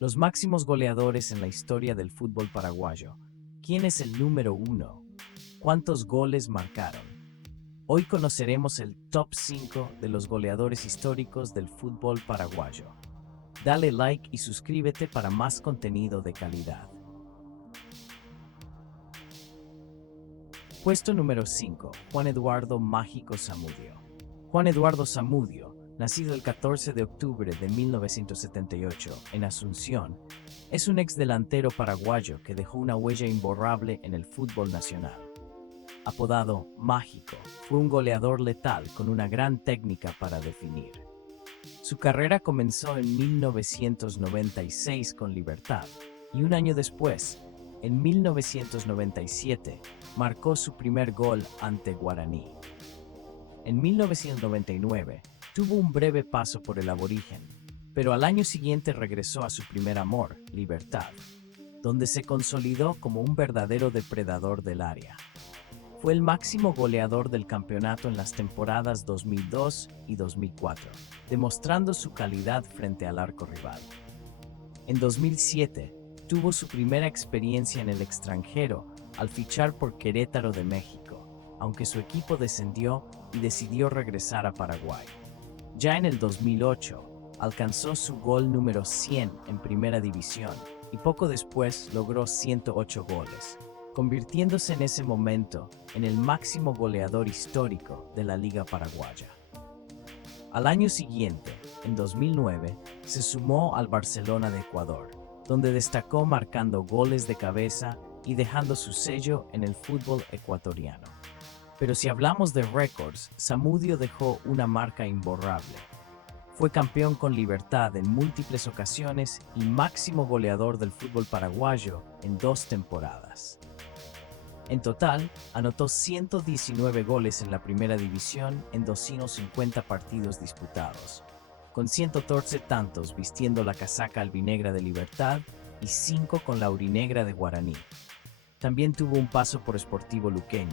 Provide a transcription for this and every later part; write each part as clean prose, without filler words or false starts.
Los máximos goleadores en la historia del fútbol paraguayo. ¿Quién es el número uno? ¿Cuántos goles marcaron? Hoy conoceremos el top 5 de los goleadores históricos del fútbol paraguayo. Dale like y suscríbete para más contenido de calidad. Puesto número 5. Juan Eduardo Mágico Zamudio. Juan Eduardo Zamudio, nacido el 14 de octubre de 1978 en Asunción, es un exdelantero paraguayo que dejó una huella imborrable en el fútbol nacional. Apodado Mágico, fue un goleador letal con una gran técnica para definir. Su carrera comenzó en 1996 con Libertad y un año después, en 1997, marcó su primer gol ante Guaraní. En 1999, tuvo un breve paso por el Aborigen, pero al año siguiente regresó a su primer amor, Libertad, donde se consolidó como un verdadero depredador del área. Fue el máximo goleador del campeonato en las temporadas 2002 y 2004, demostrando su calidad frente al arco rival. En 2007, tuvo su primera experiencia en el extranjero al fichar por Querétaro de México, aunque su equipo descendió y decidió regresar a Paraguay. Ya en el 2008, alcanzó su gol número 100 en Primera División y poco después logró 108 goles, convirtiéndose en ese momento en el máximo goleador histórico de la Liga Paraguaya. Al año siguiente, en 2009, se sumó al Barcelona de Ecuador, donde destacó marcando goles de cabeza y dejando su sello en el fútbol ecuatoriano. Pero si hablamos de récords, Zamudio dejó una marca imborrable. Fue campeón con Libertad en múltiples ocasiones y máximo goleador del fútbol paraguayo en 2 temporadas. En total, anotó 119 goles en la Primera División en 250 partidos disputados, con 114 tantos vistiendo la casaca albinegra de Libertad y 5 con la aurinegra de Guaraní. También tuvo un paso por Sportivo Luqueño,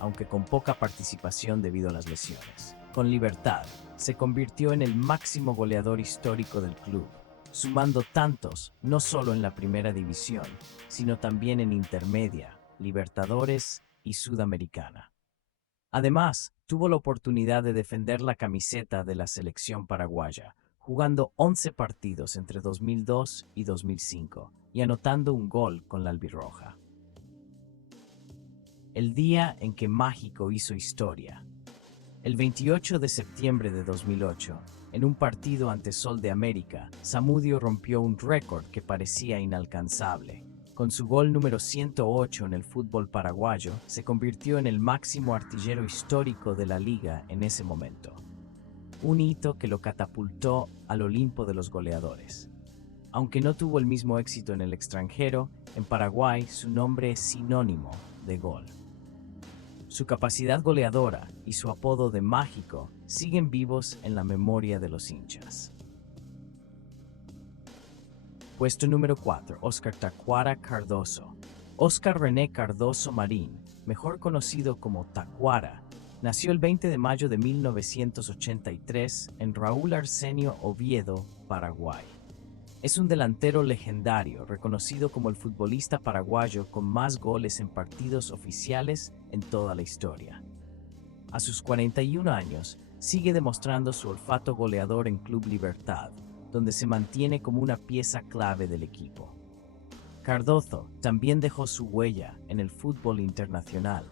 aunque con poca participación debido a las lesiones. Con Libertad, se convirtió en el máximo goleador histórico del club, sumando tantos no solo en la Primera División, sino también en Intermedia, Libertadores y Sudamericana. Además, tuvo la oportunidad de defender la camiseta de la selección paraguaya, jugando 11 partidos entre 2002 y 2005 y anotando un gol con la albirroja. El día en que Mágico hizo historia. El 28 de septiembre de 2008, en un partido ante Sol de América, Zamudio rompió un récord que parecía inalcanzable. Con su gol número 108 en el fútbol paraguayo, se convirtió en el máximo artillero histórico de la liga en ese momento. Un hito que lo catapultó al Olimpo de los goleadores. Aunque no tuvo el mismo éxito en el extranjero, en Paraguay su nombre es sinónimo de gol. Su capacidad goleadora y su apodo de Mágico siguen vivos en la memoria de los hinchas. Puesto número 4. Óscar Tacuara Cardoso. Óscar René Cardoso Marín, mejor conocido como Tacuara, nació el 20 de mayo de 1983 en Raúl Arsenio Oviedo, Paraguay. Es un delantero legendario, reconocido como el futbolista paraguayo con más goles en partidos oficiales en toda la historia. A sus 41 años, sigue demostrando su olfato goleador en Club Libertad, donde se mantiene como una pieza clave del equipo. Cardoso también dejó su huella en el fútbol internacional,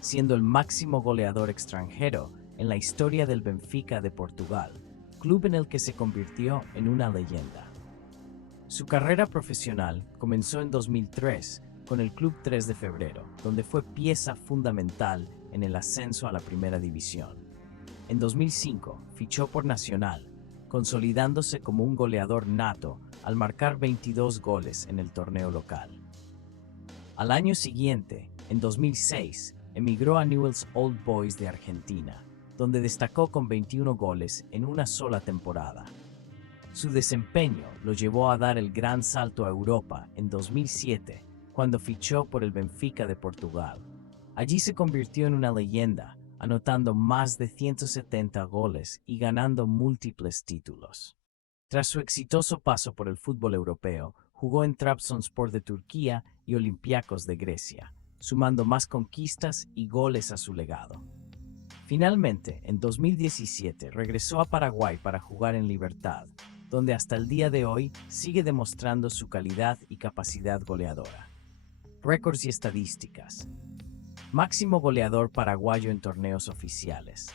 siendo el máximo goleador extranjero en la historia del Benfica de Portugal, club en el que se convirtió en una leyenda. Su carrera profesional comenzó en 2003 con el Club 3 de Febrero, donde fue pieza fundamental en el ascenso a la Primera División. En 2005 fichó por Nacional, consolidándose como un goleador nato al marcar 22 goles en el torneo local. Al año siguiente, en 2006, emigró a Newell's Old Boys de Argentina, donde destacó con 21 goles en una sola temporada. Su desempeño lo llevó a dar el gran salto a Europa en 2007, cuando fichó por el Benfica de Portugal. Allí se convirtió en una leyenda, anotando más de 170 goles y ganando múltiples títulos. Tras su exitoso paso por el fútbol europeo, jugó en Trabzonspor de Turquía y Olympiacos de Grecia, sumando más conquistas y goles a su legado. Finalmente, en 2017 regresó a Paraguay para jugar en Libertad, donde hasta el día de hoy sigue demostrando su calidad y capacidad goleadora. Récords y estadísticas. Máximo goleador paraguayo en torneos oficiales.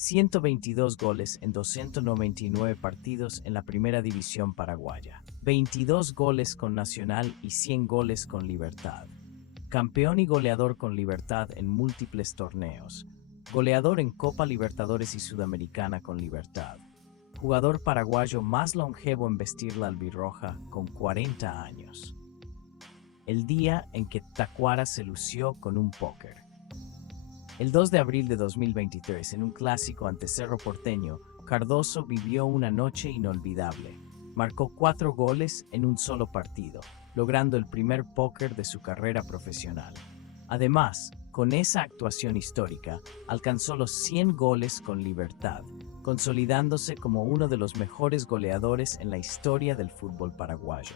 122 goles en 299 partidos en la Primera División paraguaya. 22 goles con Nacional y 100 goles con Libertad. Campeón y goleador con Libertad en múltiples torneos. Goleador en Copa Libertadores y Sudamericana con Libertad. Jugador paraguayo más longevo en vestir la albirroja con 40 años. El día en que Tacuara se lució con un póker. El 2 de abril de 2023, en un clásico ante Cerro Porteño, Cardoso vivió una noche inolvidable. Marcó 4 goles en un solo partido, logrando el primer póker de su carrera profesional. Además, con esa actuación histórica, alcanzó los 100 goles con Libertad, consolidándose como uno de los mejores goleadores en la historia del fútbol paraguayo.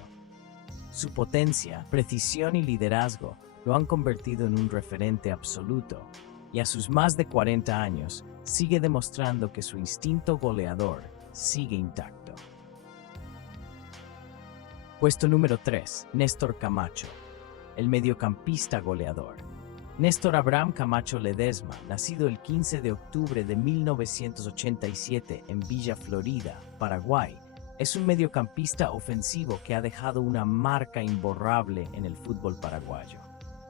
Su potencia, precisión y liderazgo lo han convertido en un referente absoluto, y a sus más de 40 años sigue demostrando que su instinto goleador sigue intacto. Puesto número 3. Néstor Camacho, el mediocampista goleador. Néstor Abraham Camacho Ledesma, nacido el 15 de octubre de 1987 en Villa Florida, Paraguay, es un mediocampista ofensivo que ha dejado una marca imborrable en el fútbol paraguayo.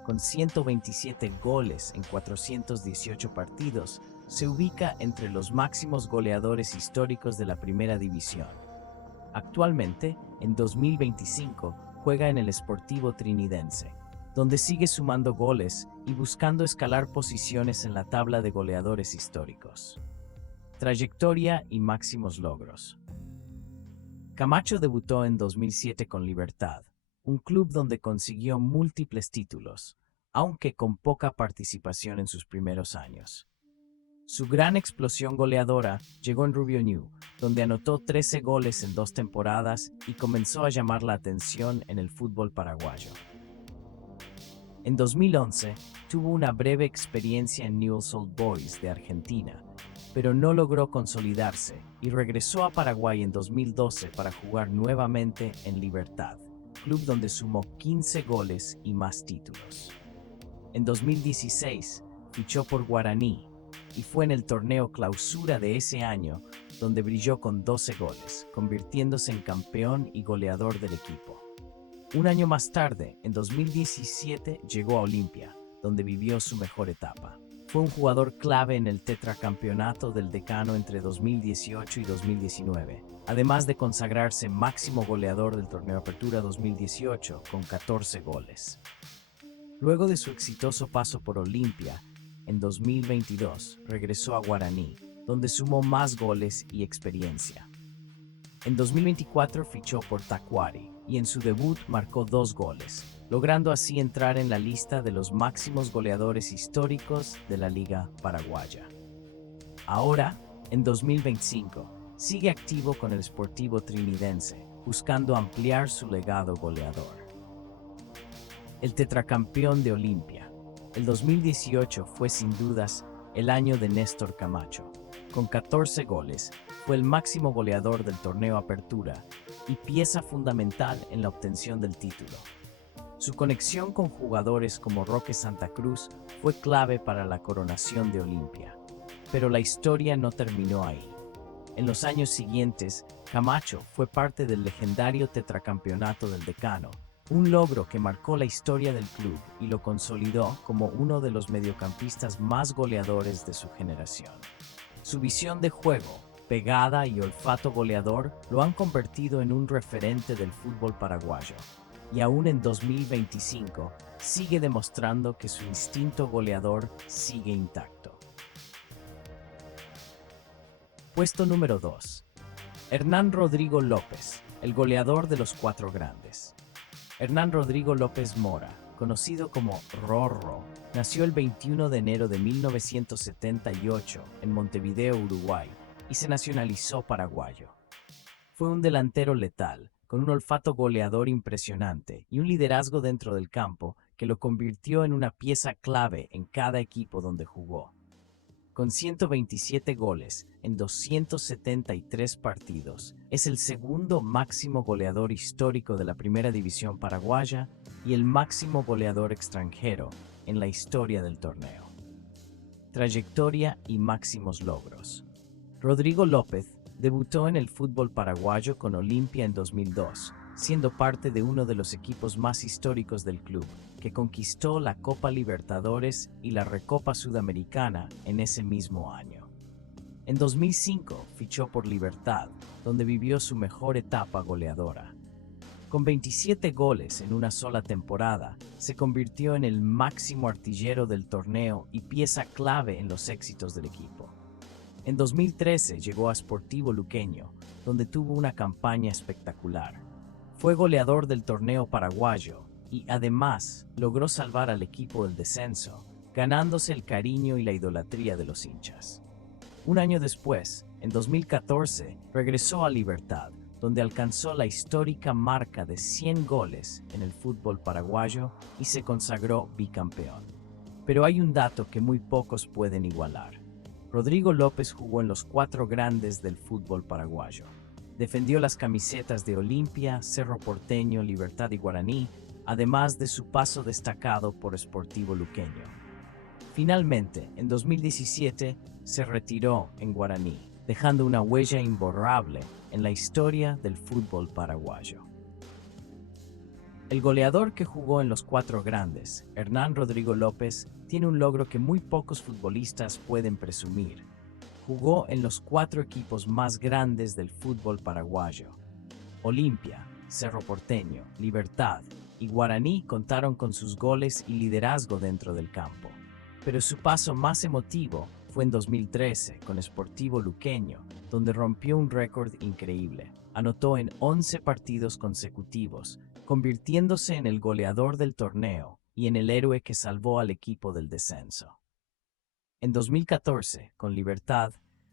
Con 127 goles en 418 partidos, se ubica entre los máximos goleadores históricos de la Primera División. Actualmente, en 2025, juega en el Sportivo Trinidense, donde sigue sumando goles y buscando escalar posiciones en la tabla de goleadores históricos. Trayectoria y máximos logros. Camacho debutó en 2007 con Libertad, un club donde consiguió múltiples títulos, aunque con poca participación en sus primeros años. Su gran explosión goleadora llegó en Rubio Ñu, donde anotó 13 goles en 2 temporadas y comenzó a llamar la atención en el fútbol paraguayo. En 2011, tuvo una breve experiencia en Newell's Old Boys de Argentina, pero no logró consolidarse y regresó a Paraguay en 2012 para jugar nuevamente en Libertad, club donde sumó 15 goles y más títulos. En 2016, fichó por Guaraní y fue en el torneo Clausura de ese año donde brilló con 12 goles, convirtiéndose en campeón y goleador del equipo. Un año más tarde, en 2017, llegó a Olimpia, donde vivió su mejor etapa. Fue un jugador clave en el tetracampeonato del Decano entre 2018 y 2019, además de consagrarse máximo goleador del torneo Apertura 2018 con 14 goles. Luego de su exitoso paso por Olimpia, en 2022 regresó a Guaraní, donde sumó más goles y experiencia. En 2024 fichó por Tacuari y en su debut marcó 2 goles, logrando así entrar en la lista de los máximos goleadores históricos de la Liga Paraguaya. Ahora, en 2025, sigue activo con el Sportivo Trinidense, buscando ampliar su legado goleador. El tetracampeón de Olimpia. El 2018 fue sin dudas el año de Néstor Camacho. Con 14 goles, fue el máximo goleador del torneo Apertura y pieza fundamental en la obtención del título. Su conexión con jugadores como Roque Santa Cruz fue clave para la coronación de Olimpia. Pero la historia no terminó ahí. En los años siguientes, Camacho fue parte del legendario tetracampeonato del Decano, un logro que marcó la historia del club y lo consolidó como uno de los mediocampistas más goleadores de su generación. Su visión de juego, pegada y olfato goleador lo han convertido en un referente del fútbol paraguayo. Y aún en 2025, sigue demostrando que su instinto goleador sigue intacto. Puesto número 2. Hernán Rodrigo López, el goleador de los 4 grandes. Hernán Rodrigo López Mora, conocido como Rorro, nació el 21 de enero de 1978 en Montevideo, Uruguay, y se nacionalizó paraguayo. Fue un delantero letal, con un olfato goleador impresionante y un liderazgo dentro del campo que lo convirtió en una pieza clave en cada equipo donde jugó. Con 127 goles en 273 partidos, es el segundo máximo goleador histórico de la Primera División paraguaya y el máximo goleador extranjero en la historia del torneo. Trayectoria y máximos logros. Rodrigo López debutó en el fútbol paraguayo con Olimpia en 2002, siendo parte de uno de los equipos más históricos del club, que conquistó la Copa Libertadores y la Recopa Sudamericana en ese mismo año. En 2005 fichó por Libertad, donde vivió su mejor etapa goleadora. Con 27 goles en una sola temporada, se convirtió en el máximo artillero del torneo y pieza clave en los éxitos del equipo. En 2013 llegó a Sportivo Luqueño, donde tuvo una campaña espectacular. Fue goleador del torneo paraguayo y además logró salvar al equipo del descenso, ganándose el cariño y la idolatría de los hinchas. Un año después, en 2014, regresó a Libertad, donde alcanzó la histórica marca de 100 goles en el fútbol paraguayo y se consagró bicampeón. Pero hay un dato que muy pocos pueden igualar. Rodrigo López jugó en los 4 grandes del fútbol paraguayo. Defendió las camisetas de Olimpia, Cerro Porteño, Libertad y Guaraní, además de su paso destacado por Sportivo Luqueño. Finalmente, en 2017, se retiró en Guaraní, dejando una huella imborrable en la historia del fútbol paraguayo. El goleador que jugó en los 4 grandes, Hernán Rodrigo López, tiene un logro que muy pocos futbolistas pueden presumir. Jugó en los 4 equipos más grandes del fútbol paraguayo. Olimpia, Cerro Porteño, Libertad y Guaraní contaron con sus goles y liderazgo dentro del campo. Pero su paso más emotivo fue en 2013 con Sportivo Luqueño, donde rompió un récord increíble. Anotó en 11 partidos consecutivos, convirtiéndose en el goleador del torneo y en el héroe que salvó al equipo del descenso. En 2014, con Libertad,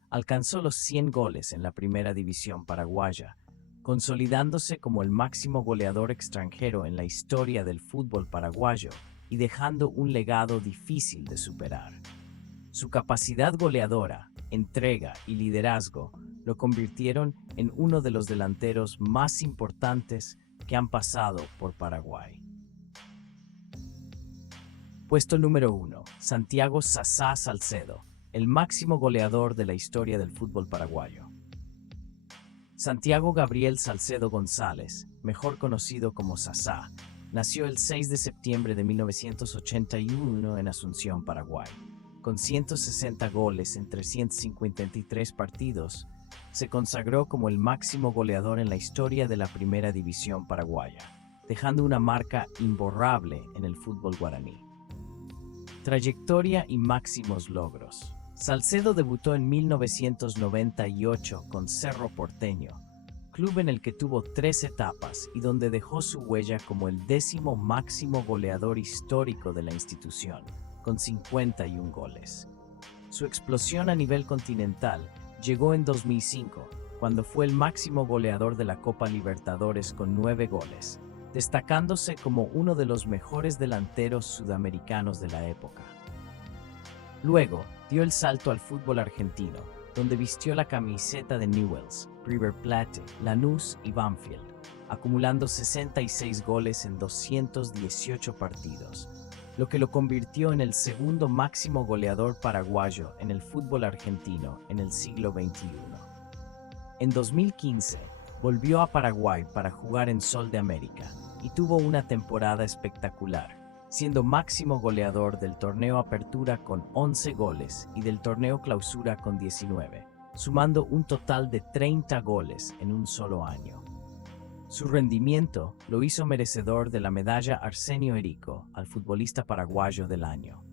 alcanzó los 100 goles en la Primera División paraguaya, consolidándose como el máximo goleador extranjero en la historia del fútbol paraguayo y dejando un legado difícil de superar. Su capacidad goleadora, entrega y liderazgo lo convirtieron en uno de los delanteros más importantes que han pasado por Paraguay. Puesto número 1. Santiago "Sasá" Salcedo, el máximo goleador de la historia del fútbol paraguayo. Santiago Gabriel Salcedo González, mejor conocido como Sasá, nació el 6 de septiembre de 1981 en Asunción, Paraguay. Con 160 goles en 353 partidos, se consagró como el máximo goleador en la historia de la Primera División paraguaya, dejando una marca imborrable en el fútbol guaraní. Trayectoria y máximos logros. Salcedo debutó en 1998 con Cerro Porteño, club en el que tuvo 3 etapas y donde dejó su huella como el 10º máximo goleador histórico de la institución, con 51 goles. Su explosión a nivel continental llegó en 2005, cuando fue el máximo goleador de la Copa Libertadores con 9 goles, destacándose como uno de los mejores delanteros sudamericanos de la época. Luego, dio el salto al fútbol argentino, donde vistió la camiseta de Newell's, River Plate, Lanús y Banfield, acumulando 66 goles en 218 partidos, lo que lo convirtió en el segundo máximo goleador paraguayo en el fútbol argentino en el siglo XXI. En 2015, volvió a Paraguay para jugar en Sol de América y tuvo una temporada espectacular, siendo máximo goleador del torneo Apertura con 11 goles y del torneo Clausura con 19, sumando un total de 30 goles en un solo año. Su rendimiento lo hizo merecedor de la medalla Arsenio Erico al futbolista paraguayo del año.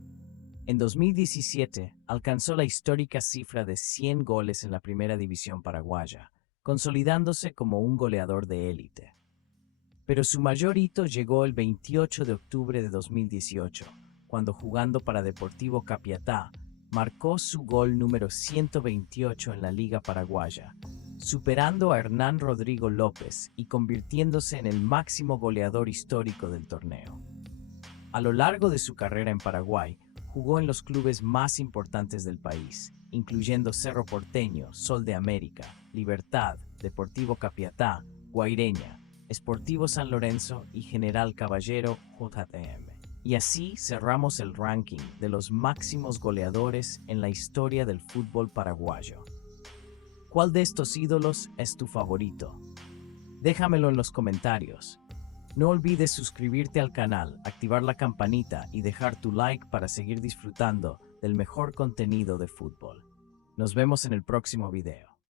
En 2017, alcanzó la histórica cifra de 100 goles en la Primera División paraguaya, consolidándose como un goleador de élite. Pero su mayor hito llegó el 28 de octubre de 2018, cuando jugando para Deportivo Capiatá, marcó su gol número 128 en la Liga Paraguaya, superando a Hernán Rodrigo López y convirtiéndose en el máximo goleador histórico del torneo. A lo largo de su carrera en Paraguay, jugó en los clubes más importantes del país, incluyendo Cerro Porteño, Sol de América, Libertad, Deportivo Capiatá, Guaireña, Sportivo San Lorenzo y General Caballero JTM. Y así cerramos el ranking de los máximos goleadores en la historia del fútbol paraguayo. ¿Cuál de estos ídolos es tu favorito? Déjamelo en los comentarios. No olvides suscribirte al canal, activar la campanita y dejar tu like para seguir disfrutando del mejor contenido de fútbol. Nos vemos en el próximo video.